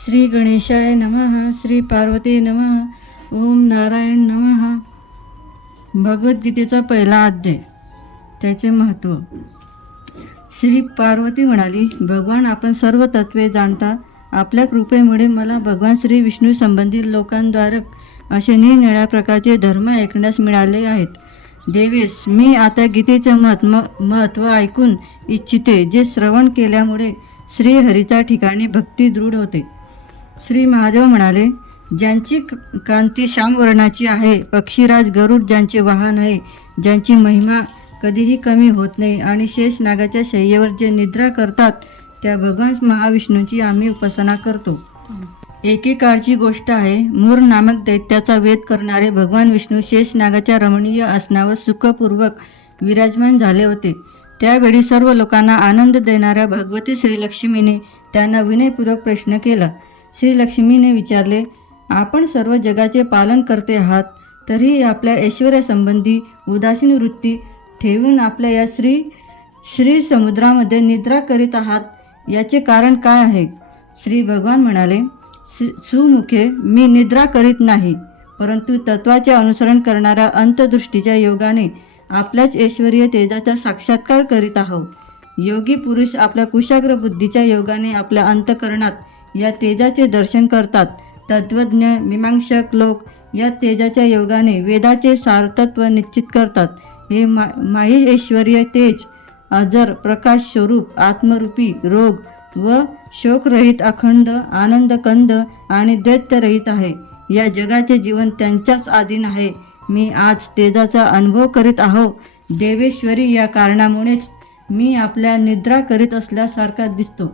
श्री गणेशाय नमः. श्री पार्वती नमः. ओम नारायण नमः. भगवद्गीतेचा पहिला अध्याय. त्याचे महत्त्व. श्री पार्वती म्हणाली, भगवान आपण सर्व तत्वे जाणता. आपल्या कृपेमुळे मला भगवान श्री विष्णू संबंधित लोकांद्वारे असे निरनिराळ्या प्रकारचे धर्म ऐकण्यास मिळाले आहेत. देवेश, मी आता गीतेचे महत्त्व ऐकून इच्छिते, जे श्रवण केल्यामुळे श्रीहरीच्या ठिकाणी भक्ती दृढ होते. श्री महादेव म्हणाले, ज्यांची कांती श्यामवर्णाची आहे, पक्षीराज गरुड ज्यांचे वाहन आहे, ज्यांची महिमा कधीही कमी होत नाही आणि शेष नागाच्या शय्येवर जे निद्रा करतात, त्या भगवान महाविष्णूंची आम्ही उपासना करतो. एकेकाळची गोष्ट आहे. मूर नामक दैत्याचा वेध करणारे भगवान विष्णू शेष नागाच्या रमणीय आसनावर सुखपूर्वक विराजमान झाले होते. त्यावेळी सर्व लोकांना आनंद देणाऱ्या भगवती श्रीलक्ष्मीने त्यांना विनयपूर्वक प्रश्न केला. श्रीलक्ष्मीने विचारले, आपण सर्व जगाचे पालन करते आहात, तरीही आपल्या ऐश्वर्यासंबंधी उदासीन वृत्ती ठेवून आपल्या या श्री समुद्रामध्ये निद्रा करीत आहात, याचे कारण काय आहे? श्री भगवान म्हणाले, सुमुखे, मी निद्रा करीत नाही, परंतु तत्वाचे अनुसरण करणाऱ्या अंतदृष्टीच्या योगाने आपल्याच ऐश्वर्य तेजाचा साक्षात्कार करीत आहोत. योगी पुरुष आपल्या कुशाग्र बुद्धीच्या योगाने आपल्या अंतःकरणात या तेजाचे दर्शन करतात. तत्वज्ञ मीमांसक लोक या तेजाच्या योगाने वेदाचे सारतत्व निश्चित करतात. हे माही ऐश्वर्य तेज अजर प्रकाश स्वरूप आत्मरूपी रोग व शोकरहित अखंड आनंदकंद आणि दैत्यरहित आहे. या जगाचे जीवन त्यांच्याच अधीन आहे. मी आज तेजाचा अनुभव करीत आहो. देवेश्वरी, या कारणामुळेच मी आपल्या निद्रा करीत असल्यासारखा दिसतो.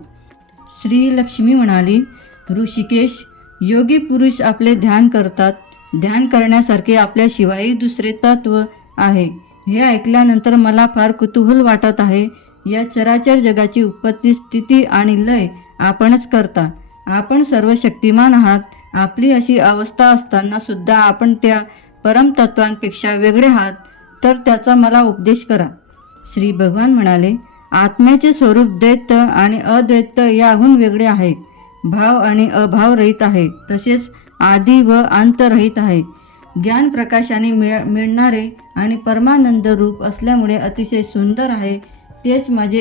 श्री लक्ष्मी म्हणाली, ऋषिकेश, योगी पुरुष आपले ध्यान करतात. ध्यान करण्यासारखे आपल्याशिवाय दुसरे तत्व आहे. हे ऐकल्यानंतर मला फार कुतूहल वाटत आहे. या चराचर जगाची उत्पत्ती, स्थिती आणि लय आपणच करता. आपण सर्व शक्तिमान आहात. आपली अशी अवस्था असताना सुद्धा आपण त्या परमतत्वांपेक्षा वेगळे आहात, तर त्याचा मला उपदेश करा. श्री भगवान म्हणाले, आत्म्याचे स्वरूप दैत्य आणि अद्वैत याहून वेगळे आहे. भाव आणि अभाव रहित आहे, तसेच आदी व अंतरहित आहे. ज्ञान प्रकाशाने मिळणारे आणि परमानंद रूप असल्यामुळे अतिशय सुंदर आहे. तेच माझे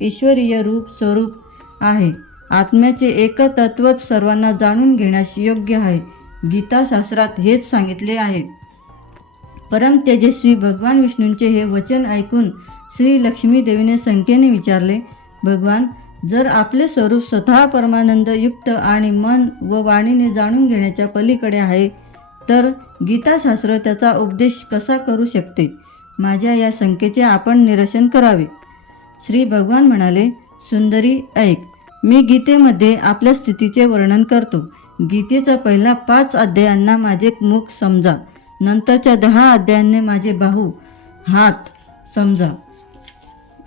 ईश्वरीय स्वरूप आहे. आत्म्याचे एकतत्वच सर्वांना जाणून घेण्यास योग्य आहे. गीताशास्त्रात हेच सांगितले आहे. परम तेजस्वी भगवान विष्णूंचे हे वचन ऐकून श्री लक्ष्मी देवीने शंकेने विचारले, भगवान, जर आपले स्वरूप स्वतः परमानंद युक्त आणि मन व वाणीने जाणून घेण्याच्या पलीकडे आहे, तर गीताशास्त्र त्याचा उपदेश कसा करू शकते? माझ्या या शंकेचे आपण निरसन करावे. श्री भगवान म्हणाले, सुंदरी, ऐक, मी गीतेमध्ये आपल्या स्थितीचे वर्णन करतो. गीतेचा पहिला 5 अध्यायांना माझे मुख समजा, नंतरच्या 10 अध्यायांनी माझे बाहू हात समजा.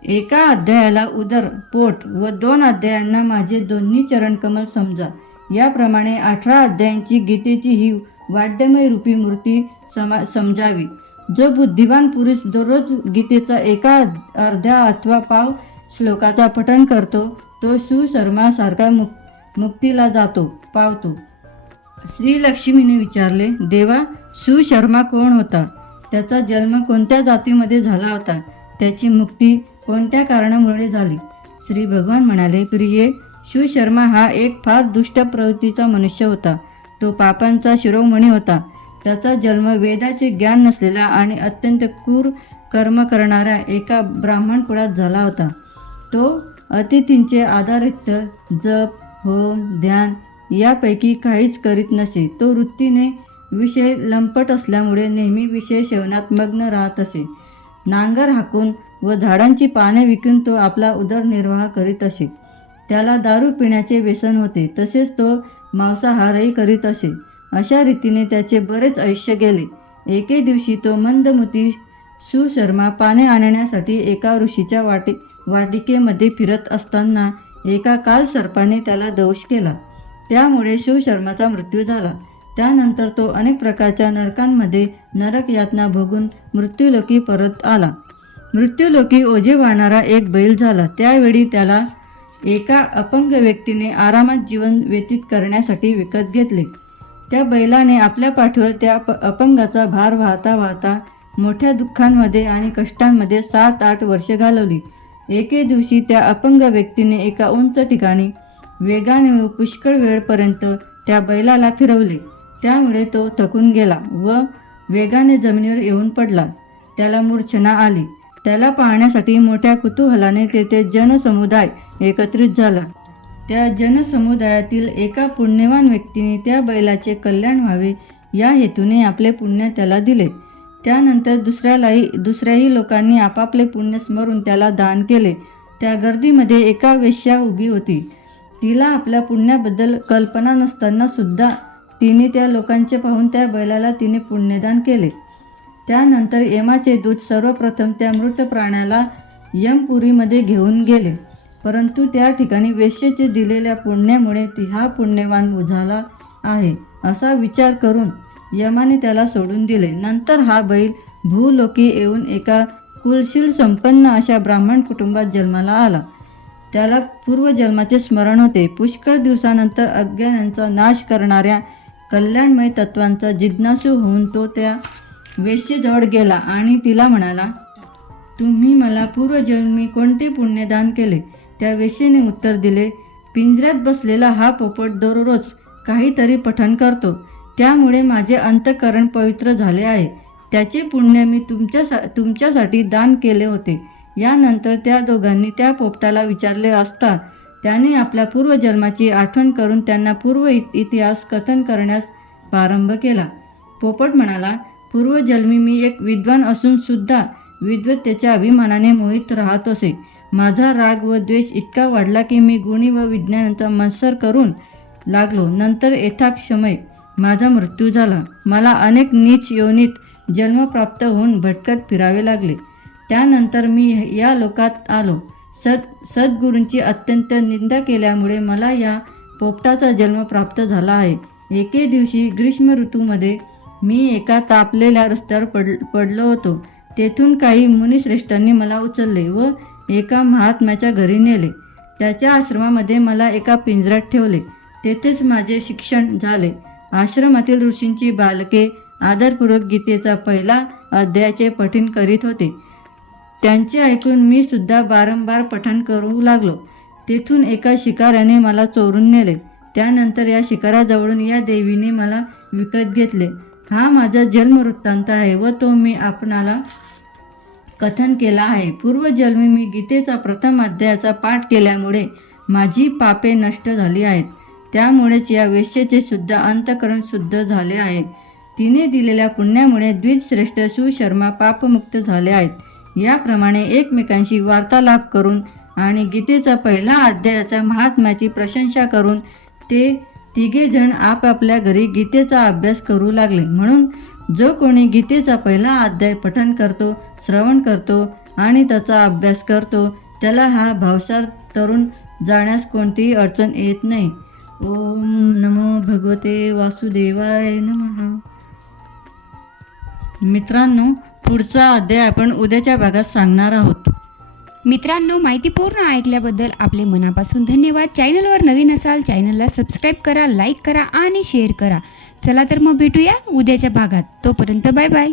एका अध्यायाला उदर पोट व 2 अध्यायांना माझे दोन्ही चरणकमल समजा. याप्रमाणे 18 अध्यायांची गीतेची ही वाड्यमय रूपी मूर्ती समजावी. जो बुद्धिवान पुरुष दररोज गीतेचा एका अर्ध्या अथवा पाव श्लोकाचा पठण करतो, तो सुशर्मासारखा मुक्तीला पावतो. श्री लक्ष्मीने विचारले, देवा, सुशर्मा कोण होता? त्याचा जन्म कोणत्या जातीमध्ये झाला होता? त्याची मुक्ती कोणत्या कारणामुळे झाली? श्री भगवान म्हणाले, प्रिये, सुशर्मा हा एक फार दुष्ट प्रवृत्तीचा मनुष्य होता. तो पापांचा शिरोमणी होता. त्याचा जन्म वेदाचे ज्ञान नसलेला आणि अत्यंत क्रूर कर्म करणाऱ्या एका ब्राह्मण कुळात झाला होता. तो अतिथींचे आदरार्थ जप, होम, ध्यान यापैकी काहीच करीत नसे. तो वृत्तीने विषय लंपट असल्यामुळे नेहमी विषय सेवनात मग्न राहत असे. नांगर हाकून व झाडांची पाने विकून तो आपला उदरनिर्वाह करीत असे. त्याला दारू पिण्याचे व्यसन होते, तसेच तो मांसाहारही करीत असे. अशा रीतीने त्याचे बरेच आयुष्य गेले. एके दिवशी तो मंदमती सुशर्मा पाने आणण्यासाठी एका ऋषीच्या वाटिकेमध्ये फिरत असताना एका कालसर्पाने त्याला दंश केला. त्यामुळे सुशर्माचा मृत्यू झाला. त्यानंतर तो अनेक प्रकारच्या नरकांमध्ये नरक यातना भोगून मृत्यूलोकी परत आला. मृत्यूलोकी ओझे वाहणारा एक बैल झाला. त्यावेळी त्याला एका अपंग व्यक्तीने आरामात जीवन व्यतीत करण्यासाठी विकत घेतले. त्या बैलाने आपल्या पाठीवर त्या अपंगाचा भार वाहता वाहता मोठ्या दुःखांमध्ये आणि कष्टांमध्ये 7-8 वर्षे घालवली. एके दिवशी त्या अपंग व्यक्तीने एका उंच ठिकाणी वेगाने व पुष्कळ वेळपर्यंत त्या बैलाला फिरवले. त्यामुळे तो थकून गेला व वेगाने जमिनीवर येऊन पडला. त्याला मूर्छना आली. त्याला पाहण्यासाठी मोठ्या कुतूहलाने तेथे जनसमुदाय एकत्रित झाला. त्या जनसमुदायातील एका पुण्यवान व्यक्तीने त्या बैलाचे कल्याण व्हावे या हेतूने आपले पुण्य त्याला दिले. त्यानंतर दुसऱ्याही लोकांनी आपापले पुण्य स्मरून त्याला दान केले. त्या गर्दीमध्ये एका वेश्या उभी होती. तिला आपल्या पुण्याबद्दल कल्पना नसताना सुद्धा तिने त्या लोकांचे पाहून त्या बैलाला तिने पुण्यदान केले. त्यानंतर यमाचे दूत सर्वप्रथम त्या मृत प्राण्याला यमपुरीमध्ये घेऊन गेले. परंतु त्या ठिकाणी वेश्येचे दिलेल्या पुण्यामुळे हा पुण्यवान झाला आहे असा विचार करून यमाने त्याला सोडून दिले. नंतर हा बैल भूलोकी येऊन एका कुलशील संपन्न अशा ब्राह्मण कुटुंबात जन्माला आला. त्याला पूर्वजन्माचे स्मरण होते. पुष्कळ दिवसानंतर अज्ञानांचा नाश करणाऱ्या कल्याणमय तत्वांचा जिज्ञासू होऊन तो त्या वेश्येजवळ गेला आणि तिला म्हणाला, तुम्ही मला पूर्वजन्मी कोणते पुण्यदान केले? त्या वेश्येने उत्तर दिले, पिंजऱ्यात बसलेला हा पोपट दररोज काहीतरी पठण करतो. त्यामुळे माझे अंतःकरण पवित्र झाले आहे. त्याचे पुण्य मी तुमच्यासाठी दान केले होते. यानंतर त्या दोघांनी त्या पोपटाला विचारले असता त्याने आपल्या पूर्वजन्माची आठवण करून त्यांना पूर्व इतिहास कथन करण्यास प्रारंभ केला. पोपट म्हणाला, पूर्वजन्मी मी एक विद्वान असून सुद्धा विद्वत्तेच्या अभिमानाने मोहित राहत असे. माझा राग व द्वेष इतका वाढला की मी गुणी व विज्ञानाचा मत्सर करून लागलो. नंतर यथाक्षमय माझा मृत्यू झाला. मला अनेक नीच योनीत जन्म प्राप्त होऊन भटकत फिरावे लागले. त्यानंतर मी या लोकात आलो. सद्गुरूंची अत्यंत निंदा केल्यामुळे मला या पोपटाचा जन्म प्राप्त झाला आहे. एके दिवशी ग्रीष्म ऋतूमध्ये मी एका तापलेल्या रस्त्यावर पडलो होतो. तेथून काही मुनिश्रेष्ठांनी मला उचलले व एका महात्म्याच्या घरी नेले. त्याच्या आश्रमामध्ये मला एका पिंजऱ्यात ठेवले. तेथेच माझे शिक्षण झाले. आश्रमातील ऋषींची बालके आदरपूर्वक गीतेचा पहिला अध्यायाचे पठण करीत होते. त्यांचे ऐकून मी सुद्धा वारंवार पठण करू लागलो. तेथून एका शिकाऱ्याने मला चोरून नेले. त्यानंतर या शिकाऱ्याजवळून या देवीने मला विकत घेतले. हा माझा जन्मवृत्तांत आहे व तो मी आपणाला कथन केला आहे. पूर्वजन्मी मी गीतेचा प्रथम अध्यायाचा पाठ केल्यामुळे माझी पापे नष्ट झाली आहेत. त्यामुळेच या वेश्येचे सुद्धा अंतःकरण शुद्ध झाले आहे. तिने दिलेल्या पुण्यामुळे द्विजश्रेष्ठ सुशर्मा पापमुक्त झाले आहेत. याप्रमाणे एकमेकांशी वार्तालाप करून आणि गीतेचा पहिला अध्यायाच्या महात्म्याची प्रशंसा करून ते तिघेजण आपापल्या घरी गीतेचा अभ्यास करू लागले. म्हणून जो कोणी गीतेचा पहिला अध्याय पठण करतो, श्रवण करतो आणि त्याचा अभ्यास करतो त्याला हा भावसार तरुण जाण्यास कोणतीही अडचण येत नाही. ओम नमो भगवते वासुदेवाय नमः. मित्रांनो, पुढचा अध्याय आपण उद्याच्या भागात सांगणार आहोत. मित्रांनो, माहिती पूर्ण ऐकल्याबद्दल आपले मनापासून धन्यवाद. चॅनलवर नवीन असाल चॅनलला सबस्क्राईब करा, लाईक करा आणि शेअर करा. चला तर मग भेटूया उद्याच्या भागात. तोपर्यंत बाय बाय.